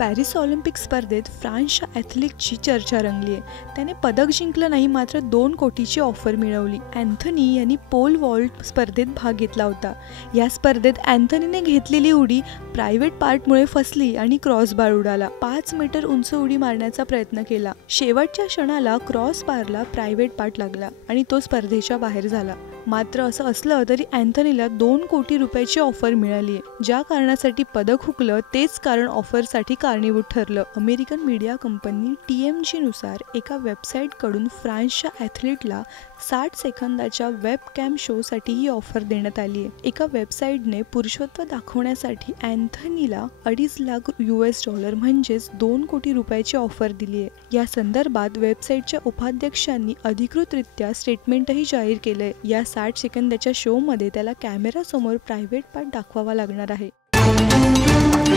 Paris Olympic स्पर्धेत फ्रान्सच्या ॲथलीटची चर्चा रंगली आहे. त्याने पदक जिंकलं नाही, मात्र 2 कोटीची ऑफर मिळवली. अँथनी यांनी पोल वॉल्ट स्पर्धेत भाग घेतला होता. या स्पर्धेत अँथनीने घेतलेली उडी प्रायव्हेट पार्टमुळे फसली आणि क्रॉसबार उडाला. 5 मीटर उंच उडी मारण्याचा प्रयत्न केला. शेवटच्या क्षणाला क्रॉसबारला प्रायव्हेट पार्ट लागला आणि तो स्पर्धेच्या बाहेर झाला. मात्र असं असलं तरी अँथनीला 2 कोटी रुपयाची ऑफर मिळाली आहे. ज्या कारणासाठी पदक हुकलं तेच कारण ऑफरसाठी कारणीभूत ठरलं. अमेरिकन मीडिया कंपनी TMZ नुसार एका वेबसाईटकडून फ्रान्सच्या ॲथलीटला 60 सेकंदाच्या वेब कॅम शोसाठी ही ऑफर देण्यात आली आहे. एका वेबसाईटने पुरुषत्व दाखवण्यासाठी अँथनीला $2.5 लाख म्हणजेच 2 कोटी रुपयाची ऑफर दिली आहे. या संदर्भात वेबसाईटच्या उपाध्यक्षांनी अधिकृतरित्या स्टेटमेंटही जाहीर केलंय. या 60 सेकंदाच्या शोमध्ये त्याला कॅमेरासमोर प्रायव्हेट पार्ट दाखवावा लागणार आहे.